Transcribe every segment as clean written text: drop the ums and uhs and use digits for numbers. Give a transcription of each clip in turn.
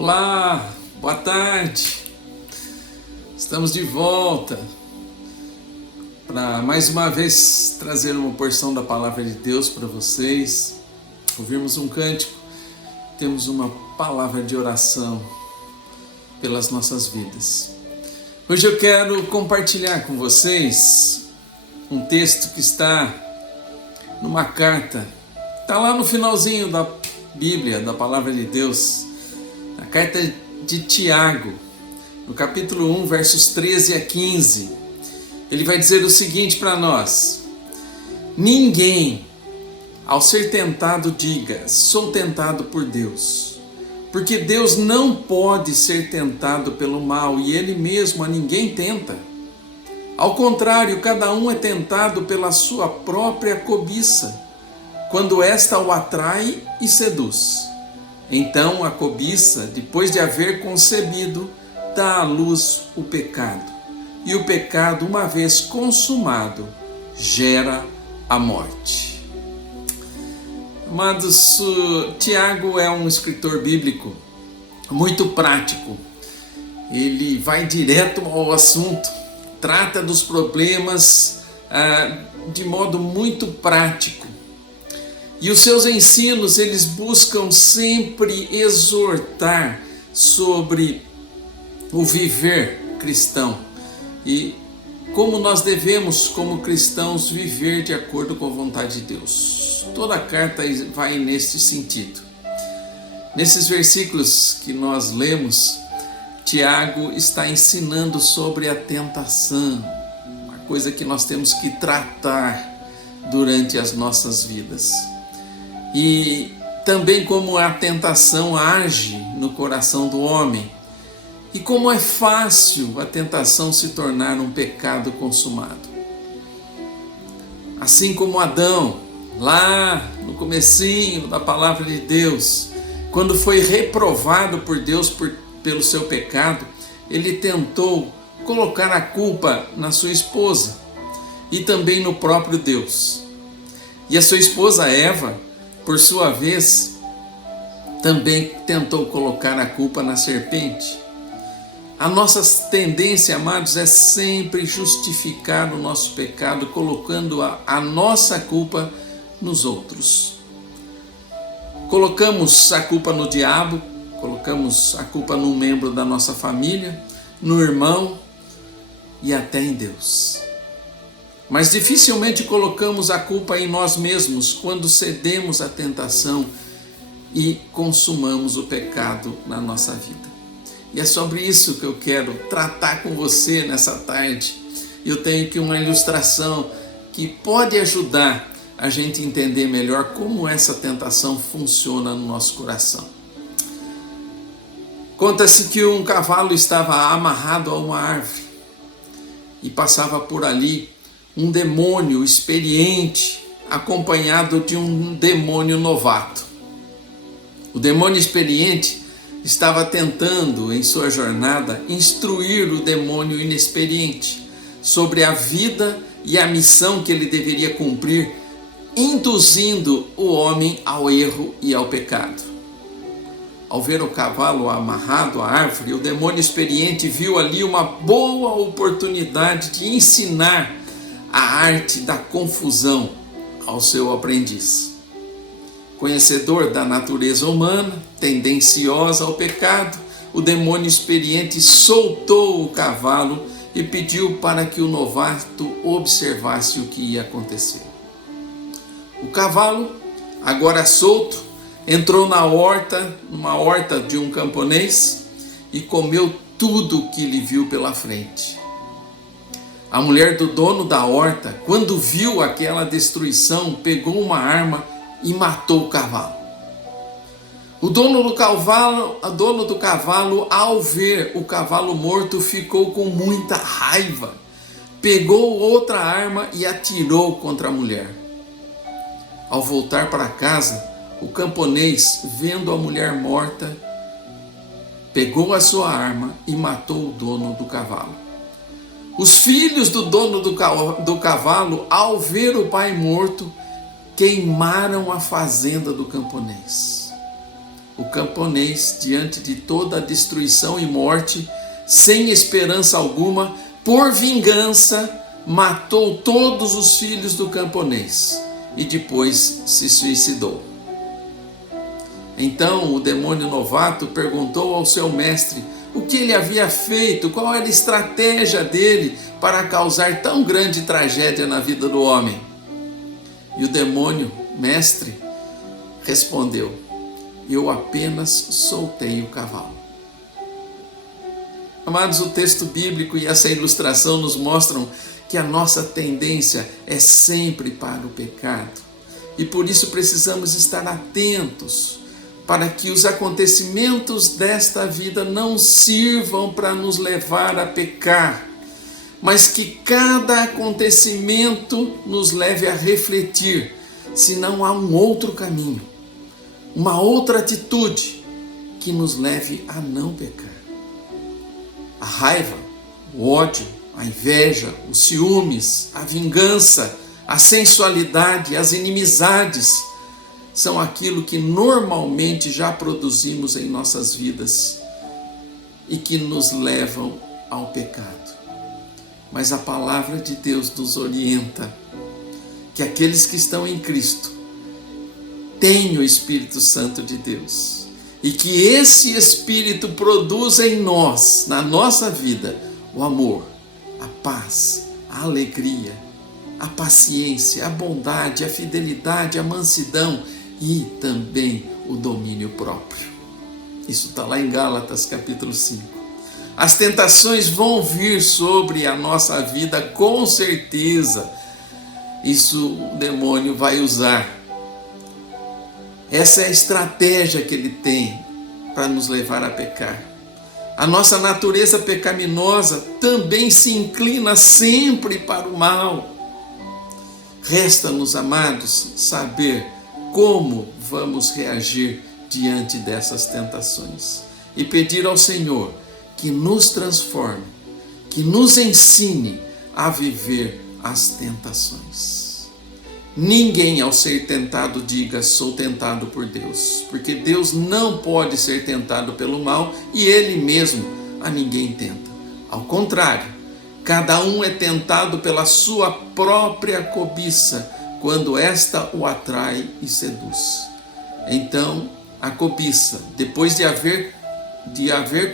Olá, boa tarde. Estamos de volta para mais uma vez trazer uma porção da palavra de Deus para vocês. Ouvirmos um cântico, temos uma palavra de oração pelas nossas vidas. Hoje eu quero compartilhar com vocês um texto que está numa carta, está lá no finalzinho da Bíblia, da palavra de Deus, a carta de Tiago, no capítulo 1, versos 13 a 15. Ele vai dizer o seguinte para nós: ninguém, ao ser tentado, diga, sou tentado por Deus, porque Deus não pode ser tentado pelo mal e Ele mesmo a ninguém tenta. Ao contrário, cada um é tentado pela sua própria cobiça, quando esta o atrai e seduz. Então a cobiça, depois de haver concebido, dá à luz o pecado. E o pecado, uma vez consumado, gera a morte. Amados, Tiago é um escritor bíblico muito prático. Ele vai direto ao assunto, trata dos problemas de modo muito prático. E os seus ensinos, eles buscam sempre exortar sobre o viver cristão e como nós devemos, como cristãos, viver de acordo com a vontade de Deus. Toda a carta vai nesse sentido. Nesses versículos que nós lemos, Tiago está ensinando sobre a tentação, uma coisa que nós temos que tratar durante as nossas vidas. E também como a tentação age no coração do homem e como é fácil a tentação se tornar um pecado consumado. Assim como Adão, lá no comecinho da palavra de Deus, quando foi reprovado por Deus pelo seu pecado, ele tentou colocar a culpa na sua esposa e também no próprio Deus. E a sua esposa Eva, por sua vez, também tentou colocar a culpa na serpente. A nossa tendência, amados, é sempre justificar o nosso pecado, colocando a nossa culpa nos outros. Colocamos a culpa no diabo, colocamos a culpa num membro da nossa família, no irmão e até em Deus. Mas dificilmente colocamos a culpa em nós mesmos quando cedemos à tentação e consumamos o pecado na nossa vida. E é sobre isso que eu quero tratar com você nessa tarde. Eu tenho aqui uma ilustração que pode ajudar a gente a entender melhor como essa tentação funciona no nosso coração. Conta-se que um cavalo estava amarrado a uma árvore e passava por ali um demônio experiente, acompanhado de um demônio novato. O demônio experiente estava tentando, em sua jornada, instruir o demônio inexperiente sobre a vida e a missão que ele deveria cumprir, induzindo o homem ao erro e ao pecado. Ao ver o cavalo amarrado à árvore, o demônio experiente viu ali uma boa oportunidade de ensinar a arte da confusão ao seu aprendiz. Conhecedor da natureza humana, tendenciosa ao pecado, o demônio experiente soltou o cavalo e pediu para que o novato observasse o que ia acontecer. O cavalo, agora solto, entrou numa horta de um camponês e comeu tudo o que lhe viu pela frente. A mulher do dono da horta, quando viu aquela destruição, pegou uma arma e matou o cavalo. O dono do cavalo, ao ver o cavalo morto, ficou com muita raiva. Pegou outra arma e atirou contra a mulher. Ao voltar para casa, o camponês, vendo a mulher morta, pegou a sua arma e matou o dono do cavalo. Os filhos do dono do cavalo, ao ver o pai morto, queimaram a fazenda do camponês. o camponês, diante de toda a destruição e morte, sem esperança alguma, por vingança, matou todos os filhos do camponês e depois se suicidou. Então o demônio novato perguntou ao seu mestre o que ele havia feito, qual era a estratégia dele para causar tão grande tragédia na vida do homem. E o demônio, mestre, respondeu: eu apenas soltei o cavalo. Amados, o texto bíblico e essa ilustração nos mostram que a nossa tendência é sempre para o pecado. E por isso precisamos estar atentos para que os acontecimentos desta vida não sirvam para nos levar a pecar, mas que cada acontecimento nos leve a refletir se não há um outro caminho, uma outra atitude que nos leve a não pecar. A raiva, o ódio, a inveja, os ciúmes, a vingança, a sensualidade, as inimizades são aquilo que normalmente já produzimos em nossas vidas e que nos levam ao pecado. Mas a palavra de Deus nos orienta que aqueles que estão em Cristo têm o Espírito Santo de Deus e que esse Espírito produz em nós, na nossa vida, o amor, a paz, a alegria, a paciência, a bondade, a fidelidade, a mansidão e também o domínio próprio. Isso está lá em Gálatas capítulo 5. As tentações vão vir sobre a nossa vida com certeza. Isso o demônio vai usar. Essa é a estratégia que ele tem para nos levar a pecar. A nossa natureza pecaminosa também se inclina sempre para o mal. Resta-nos, amados, saber como vamos reagir diante dessas tentações e pedir ao Senhor que nos transforme, que nos ensine a viver as tentações. Ninguém ao ser tentado diga: sou tentado por Deus, porque Deus não pode ser tentado pelo mal e Ele mesmo a ninguém tenta. Ao contrário, cada um é tentado pela sua própria cobiça, quando esta o atrai e seduz. Então, a cobiça, depois de haver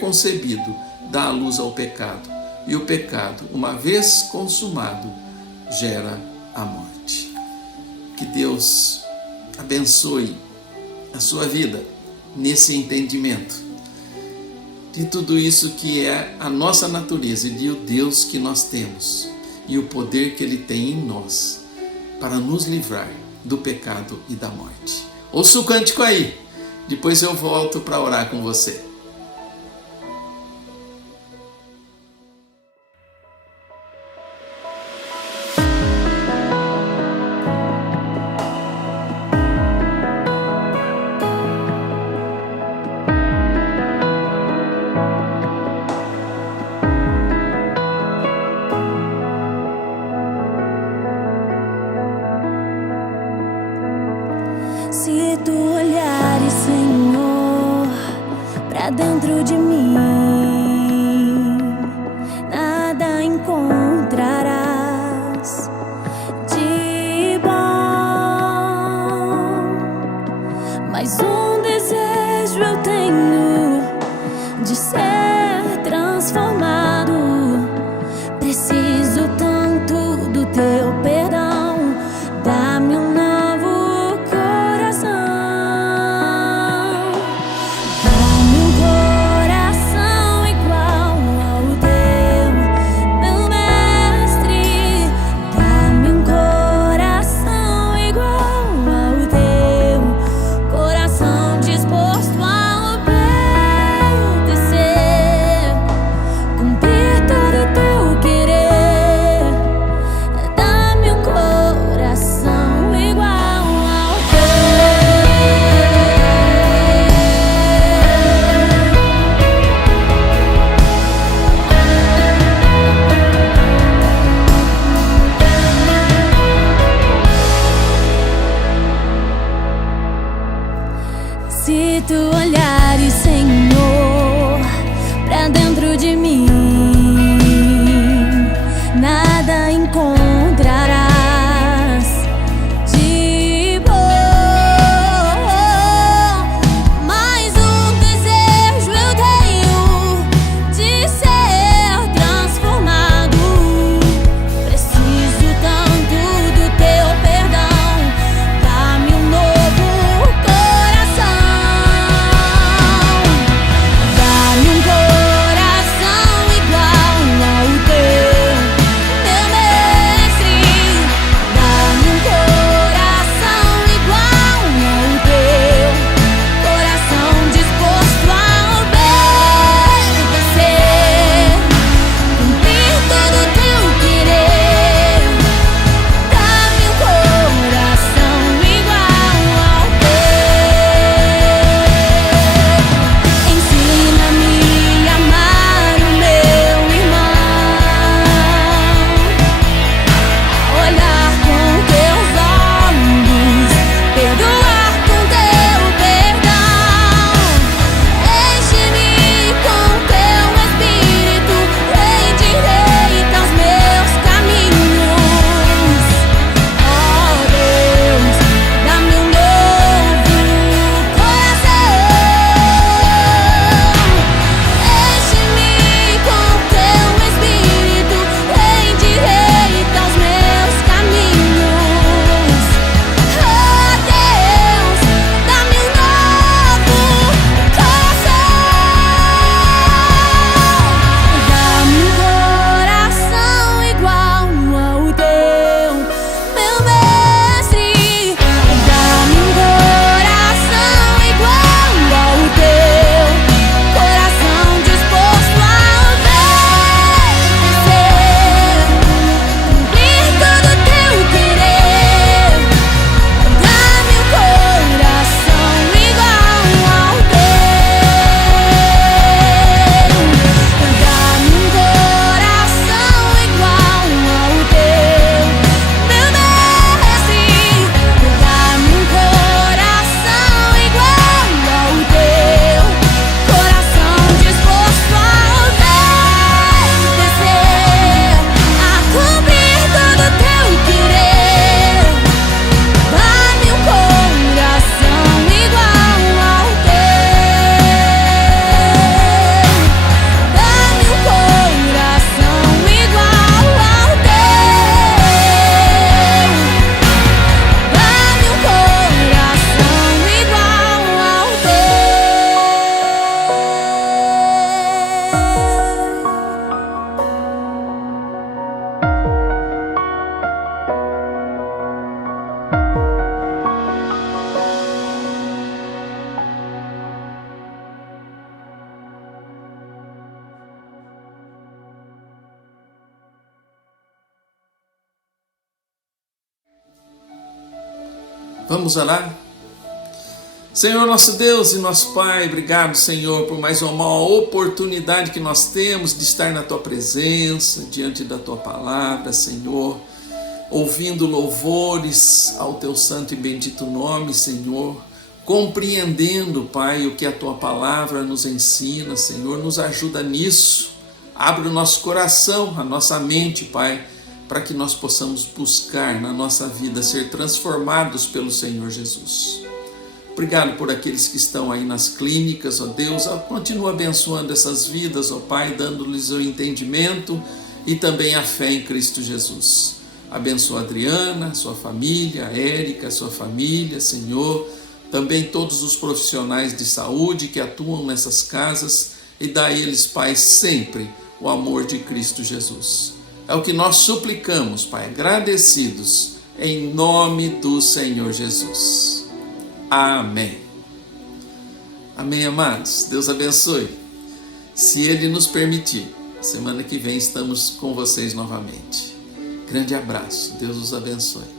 concebido, dá a luz ao pecado. E o pecado, uma vez consumado, gera a morte. Que Deus abençoe a sua vida nesse entendimento de tudo isso que é a nossa natureza e de o Deus que nós temos e o poder que Ele tem em nós para nos livrar do pecado e da morte. Ouça o cântico aí, depois eu volto para orar com você. Se tu olhares, Senhor, pra dentro de mim, nada encontrarás de bom, mas um desejo eu tenho de ser transformado. Preciso tanto do teu perdão, dá-me um novo coração, dá-me um coração igual ao teu, meu mestre, dá-me um coração igual ao teu, coração disposto a obedecer, cumprir todo o teu querer. Vamos orar? Senhor nosso Deus e nosso Pai, obrigado, Senhor, por mais uma oportunidade que nós temos de estar na Tua presença, diante da Tua palavra, Senhor, ouvindo louvores ao Teu santo e bendito nome, Senhor, compreendendo, Pai, o que a Tua palavra nos ensina, Senhor, nos ajuda nisso, abre o nosso coração, a nossa mente, Pai, para que nós possamos buscar na nossa vida ser transformados pelo Senhor Jesus. Obrigado por aqueles que estão aí nas clínicas, ó Deus, continua abençoando essas vidas, ó Pai, dando-lhes o entendimento e também a fé em Cristo Jesus. Abençoa a Adriana, sua família, a Érica, sua família, Senhor, também todos os profissionais de saúde que atuam nessas casas e dá a eles, Pai, sempre o amor de Cristo Jesus. É o que nós suplicamos, Pai, agradecidos, em nome do Senhor Jesus. Amém. Amém, amados. Deus abençoe. Se Ele nos permitir, semana que vem estamos com vocês novamente. Grande abraço. Deus os abençoe.